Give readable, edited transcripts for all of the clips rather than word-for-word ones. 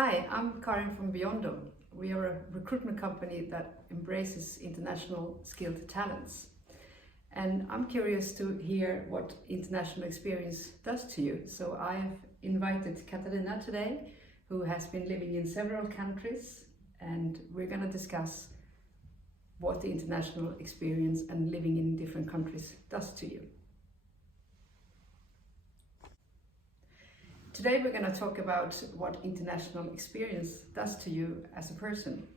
Hi, I'm Karin from Beyondom. We are a recruitment company that embraces international skilled talents. And I'm curious to hear what international experience does to you. So I've invited Katarina today, who has been living in several countries, and we're going to discuss what the international experience and living in different countries does to you. Today we're going to talk about what international experience does to you as a person.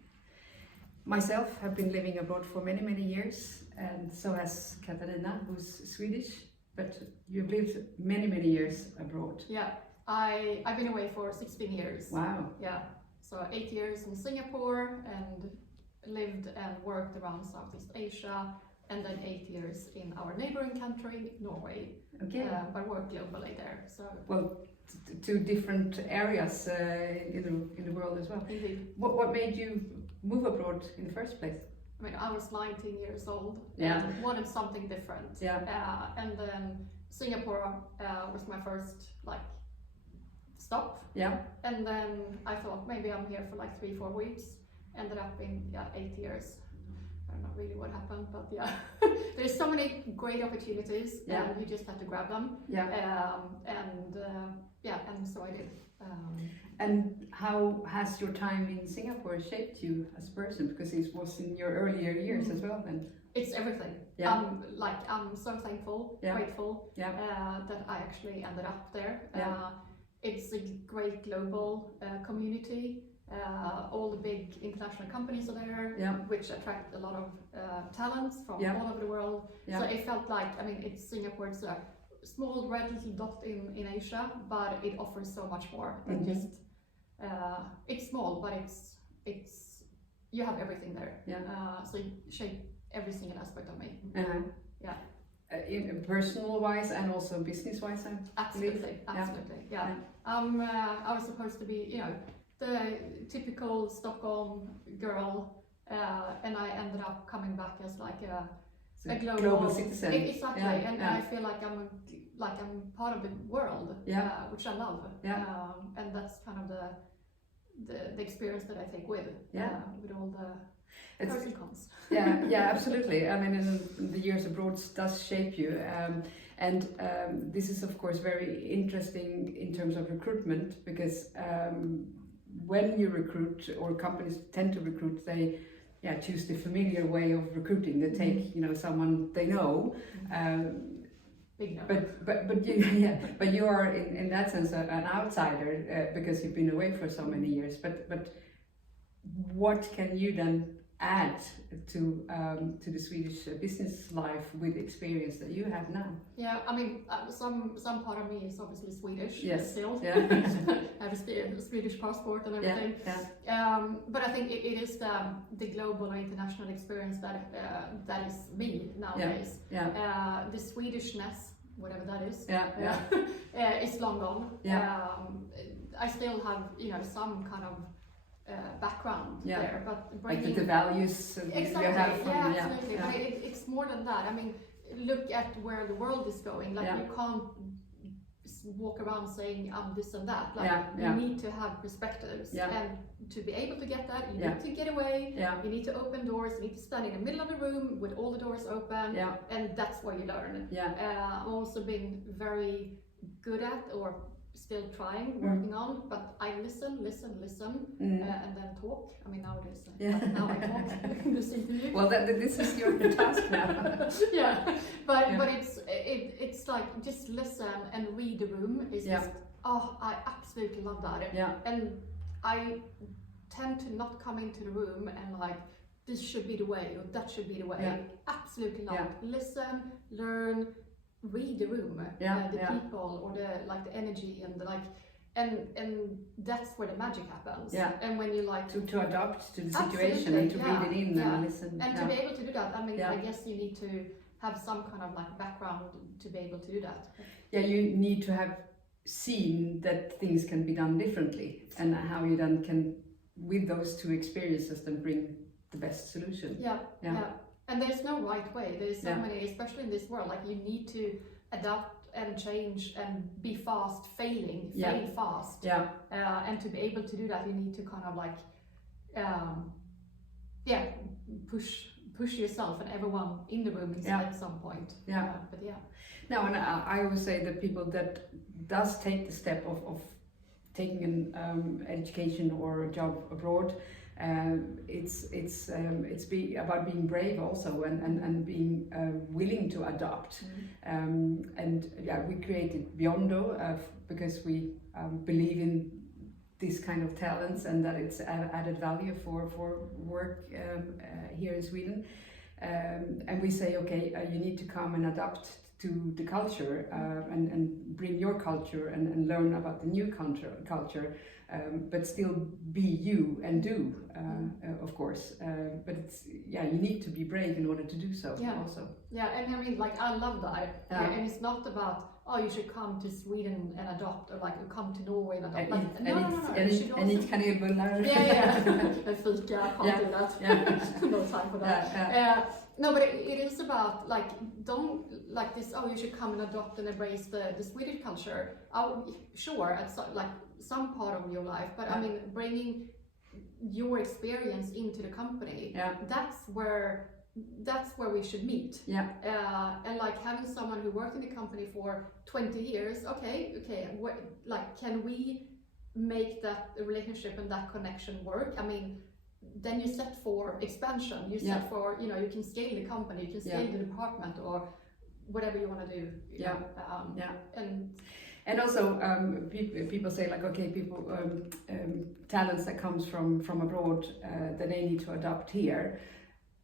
Myself have been living abroad for many years, and so has Katarina, who's Swedish, but you've lived many years abroad. Yeah, I've been away for 16 years. Wow. Yeah, so 8 years in Singapore and lived and worked around Southeast Asia, and then 8 years in our neighboring country, Norway. Okay. But worked globally there. So well, two different areas in the world as well. Indeed. What made you move abroad in the first place? I mean, I was 19 years old. Yeah. And wanted something different. Yeah. And then Singapore was my first stop. Yeah. And then I thought maybe I'm here for 3-4 weeks. Ended up in 8 years. I don't know really what happened, but yeah, there's so many great opportunities, and you just have to grab them. Yeah. And so I did. And how has your time in Singapore shaped you as a person? Because it was in your earlier years as well then. It's everything. Yeah. I'm so thankful, grateful that I actually ended up there. It's a great global community. All the big international companies are there, which attract a lot of talents from all over the world. So it felt like, Singapore is a small red little dot in Asia, but it offers so much more than just, it's small, but it's you have everything there. So you shape every single aspect of me. In personal wise and also business wise, absolutely. I was supposed to be, the typical Stockholm girl, and I ended up coming back as a global citizen. Exactly, and I feel like I'm part of the world, which I love. And that's kind of the experience that I take with all the pros and cons. Absolutely. I mean, in the years abroad does shape you, and this is of course very interesting in terms of recruitment, because when you recruit, or companies tend to recruit, they choose the familiar way of recruiting. They take someone they know. Big no. But you are in that sense an outsider because you've been away for so many years. But what can you then add to the Swedish business life with the experience that you have now? Yeah, some part of me is obviously Swedish. Yes. Still. Yeah. I have a Swedish passport and everything. But I think it is the global or international experience that is me nowadays. The Swedishness, whatever that is, is long gone. I still have some kind of background there, but bringing the values exactly, you have from, absolutely. But it's more than that. Look at where the world is going. You can't walk around saying I'm this and that. You need to have perspectives, and to be able to get that, you need to get away. You need to open doors. You need to stand in the middle of the room with all the doors open, and that's where you learn. I've also been very good at, or still working on, but I listen, and then talk. Nowadays, now I talk. Listen to you. Well, this is your task now. But it's like just listen and read the room. Is just I absolutely love that. And I tend to not come into the room and this should be the way or that should be the way. Absolutely not. Listen, learn. Read the room, the people, or the energy, and that's where the magic happens. And when you to adapt to the situation and to read it in and listen. And to be able to do that, I guess you need to have some kind of background to be able to do that. You need to have seen that things can be done differently, and how you then can, with those two experiences, then bring the best solution. And there's no right way. There's so many, especially in this world, you need to adapt and change and be fast, fail fast. And to be able to do that, you need to kind of like, push yourself and everyone in the room at some point. No, and I always say that people that does take the step of taking an education or a job abroad, it's about being brave also, and being willing to adapt. And we created Biondo because we believe in this kind of talents, and that it's added value for work here in Sweden. And we say, okay, you need to come and adapt to the culture, and bring your culture and learn about the new culture, but still be you and do, of course. But it's, you need to be brave in order to do so also. Yeah, and I mean, like, I love that. And it's not about, oh, you should come to Sweden and adopt, or like, come to Norway and adopt. And eat kanelbullar. And fika, I can't do that. No time for that. No, but it is about, like, don't, like this, oh, you should come and adopt and embrace the Swedish culture. Sure, at some part of your life, but I mean, bringing your experience into the company, that's where we should meet. And like having someone who worked in the company for 20 years, okay, like, can we make that relationship and that connection work? I mean, then you set for expansion, you set for, you can scale the company, you can scale the department, or whatever you want to do. And also, people say, like, okay, people talents that comes from abroad, that they need to adopt here.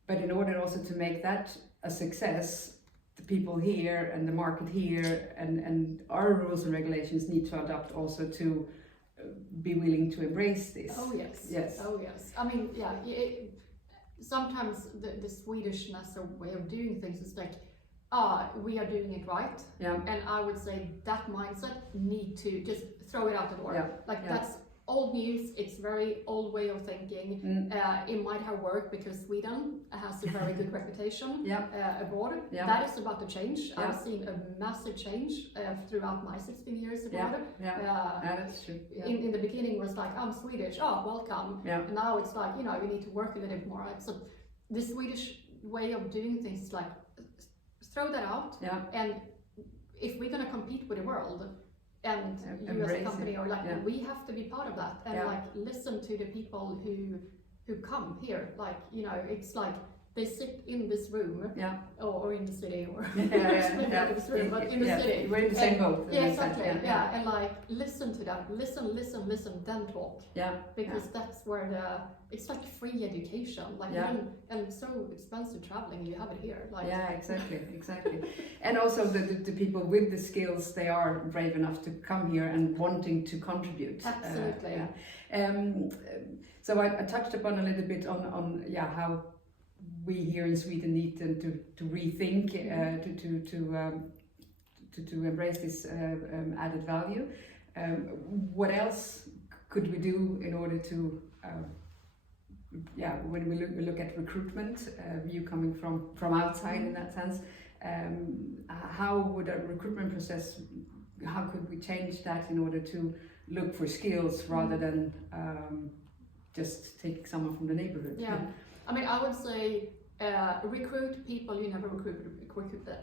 But in order also to make that a success, the people here and the market here and our rules and regulations need to adapt also to be willing to embrace this. Oh yes. I mean, sometimes the Swedishness or way of doing things is like, we are doing it right. And I would say that mindset need to just throw it out the door. That's old news. It's very old way of thinking. It might have worked because Sweden has a very good reputation abroad. That is about to change. I've seen a massive change throughout my 16 years abroad. That's true. In the beginning it was like, I'm Swedish, welcome. And now it's like, we need to work a little bit more. So the Swedish way of doing things is like, throw that out. And if we're going to compete with the world, and you as a company, or like, we have to be part of that, and like listen to the people who come here. Like, it's like they sit in this room, or in the city, or this room, but in the city. We're in the same boat. Exactly. And like listen to them, listen, then talk. Because that's where it's like free education. Like, and it's so expensive traveling. You have it here. Like, exactly. And also the people with the skills, they are brave enough to come here and wanting to contribute. Absolutely. So I touched upon a little bit on how we here in Sweden need to rethink, to embrace this added value. What else could we do in order to, when we look at recruitment, you coming from outside in that sense, how would a recruitment process, how could we change that in order to look for skills rather than just take someone from the neighborhood? I mean, I would say recruit people you never recruited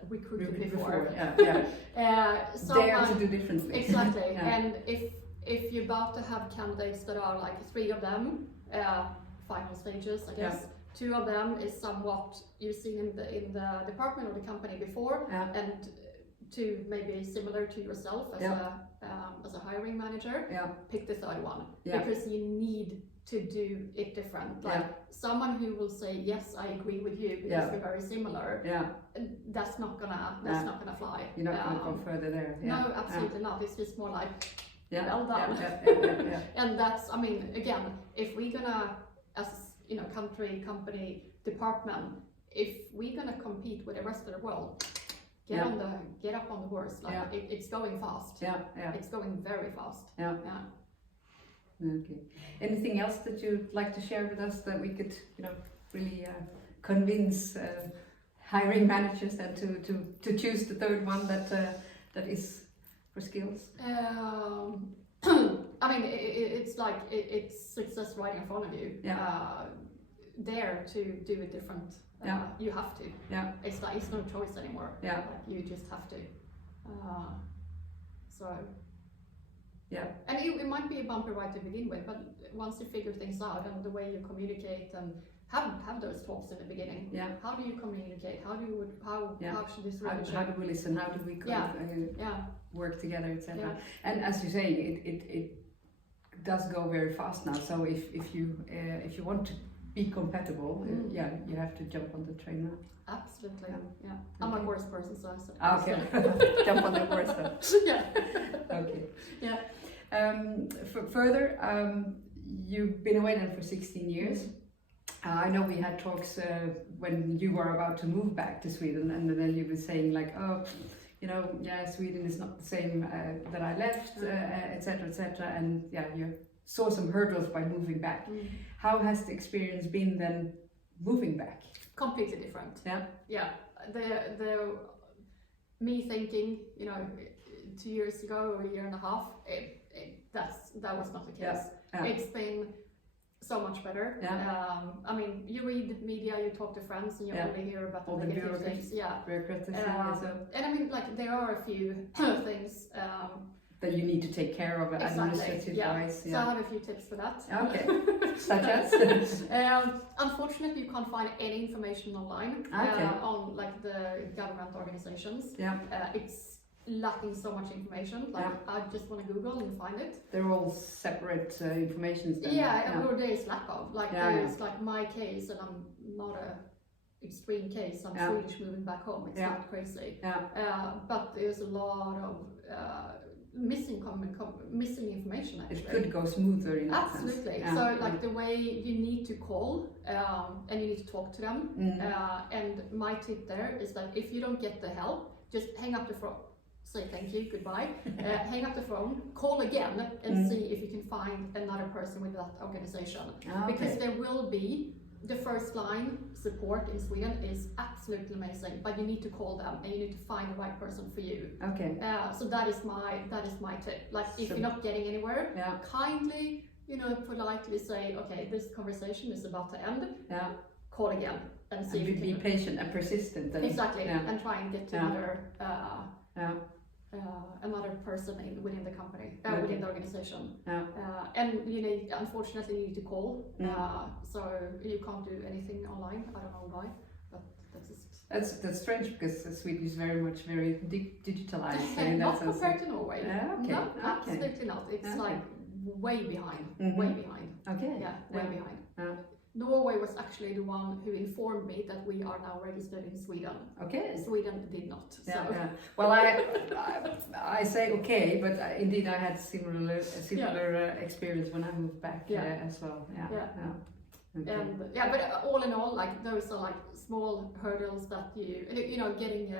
before. Dare to do differently. Exactly. And if you're about to have candidates that are like 3 of them, final stages, I guess. 2 of them is somewhat you've seen in the department or the company before, and 2 maybe similar to yourself as a hiring manager. Pick the 3rd one, because you need to do it different. Like someone who will say, yes, I agree with you because we're very similar. That's not gonna fly. You're not gonna go further there. No, absolutely not. It's just more like, well done. And that's, I mean, again, if we're gonna, as country, company, department, if we're gonna compete with the rest of the world, get up on the horse. Like it's going fast. It's going very fast. Okay. Anything else that you'd like to share with us that we could, really convince hiring managers then to choose the 3rd one that that is for skills? I mean, it's like it's success right in front of you. Dare to do it different. You have to. It's like it's no choice anymore. Like you just have to. And it might be a bumpy ride to begin with, but once you figure things out and the way you communicate and have those talks in the beginning. How do you communicate? How should this relationship? How do we listen? How do we work together, etc. And as you say, it does go very fast now. So if you want to be compatible, you have to jump on the train now. Absolutely. I'm a horse person, so I said. Okay. Jump on the horse then. Okay. Further, you've been away then for 16 years. I know we had talks when you were about to move back to Sweden, and then you were saying like, Sweden is not the same that I left, etc., etc. And you saw some hurdles by moving back. How has the experience been then moving back? Completely different. The me thinking, 2 years ago or a year and a half, that was not the case. It's been so much better. I mean, you read media, you talk to friends, and you only hear about the negative things. And I mean, like there are a few things that you need to take care of administrative wise. So I have a few tips for that. Okay. Such as? Unfortunately, you can't find any information online on like the government organizations. It's lacking so much information. Like I just want to Google and find it. They're all separate informations. Or there is lack of. Like there's like my case, and I'm not a extreme case. I'm Swedish moving back home. It's not crazy. But there's a lot of missing information actually. It could go smoother in that sense. Absolutely. So like the way you need to call and you need to talk to them. And my tip there is that if you don't get the help, just hang up the phone. Say thank you, goodbye, hang up the phone, call again and see if you can find another person with that organization. Because there will be the first line support in Sweden is absolutely amazing, but you need to call them and you need to find the right person for you. So that is my tip. Like if you're not getting anywhere, kindly, politely say, okay, this conversation is about to end. Call again and see if you can be patient and persistent. Exactly, and try and get to another person within the company, within the organization. And unfortunately you need to call, so you can't do anything online. I don't know why, but that's strange because Sweden is very digitalized. Not compared to Norway. No, absolutely not. It's like way behind. Way behind. Way behind. Norway was actually the one who informed me that we are now registered in Sweden. Sweden did not. Well, I say but indeed I had similar experience when I moved back as well. But all in all, like those are like small hurdles that you getting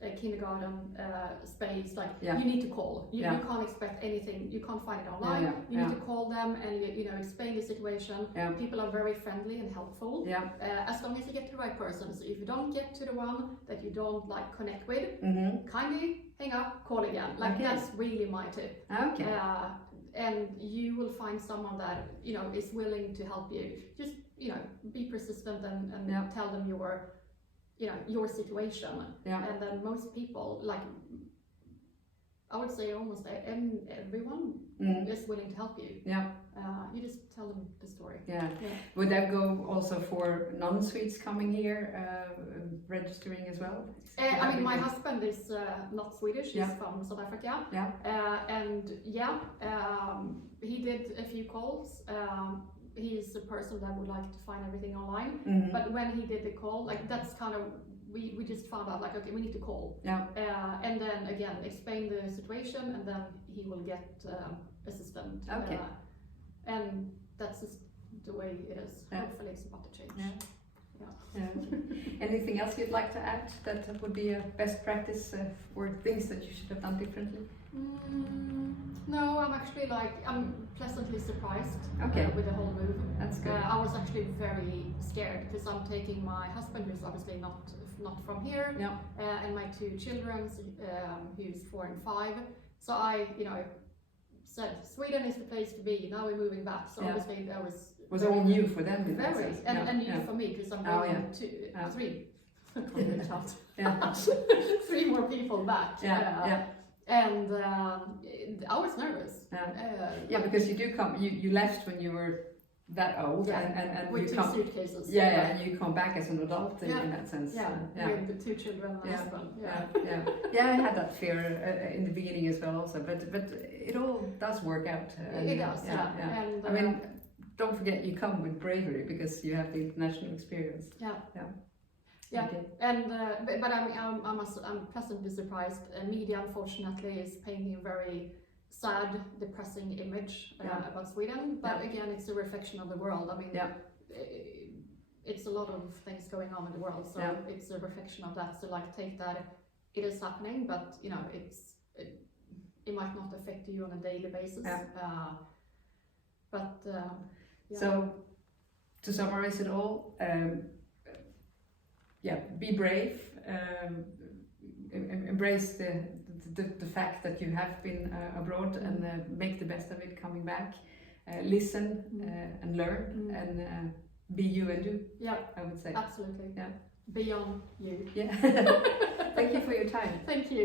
a kindergarten space, like you need to call. You can't expect anything. You can't find it online. You need to call them and explain the situation. People are very friendly and helpful. As long as you get to the right person. So if you don't get to the one that you don't like connect with, kindly hang up, call again. Like that's really my tip. And you will find someone that is willing to help you. Just be persistent and tell them your situation. And then most people, like I would say almost everyone is willing to help you. You just tell them the story. Would that go also for non-Swedes coming here, registering as well? I mean, my husband is not Swedish, he's from South Africa. And he did a few calls. He's a person that would like to find everything online. But when he did the call, like that's kind of, we just found out like, okay, we need to call. And then again, explain the situation and then he will get assistant. And that's just the way it is. Hopefully it's about to change. Anything else you'd like to add that would be a best practice or things that you should have done differently? No, I'm actually I'm pleasantly pleasantly surprised with the whole move. That's good. I was actually very scared because I'm taking my husband, who's obviously not from here, and my 2 children, who's 4 and 5. So I, said Sweden is the place to be. Now we're moving back. So obviously that was all new for them. Very, and new for me because I'm going 3. 3 more people back. And I was nervous. Because you do come. You left when you were that old, and with you 2 suitcases. And you come back as an adult in that sense. With the 2 children and husband. I had that fear in the beginning as well, also, but it all does work out. It does. And I mean, don't forget you come with bravery because you have the international experience. Okay. And but I'm pleasantly surprised. Media, unfortunately, is painting a very sad, depressing image about Sweden. But again, it's a reflection of the world. I mean, it's a lot of things going on in the world, so it's a reflection of that. So like, take that. It is happening, but it might not affect you on a daily basis. So, to summarize it all. Be brave, embrace the fact that you have been abroad, and make the best of it coming back. Listen and learn, and be you and do. I would say. Absolutely. Beyond you. Thank you for your time. Thank you.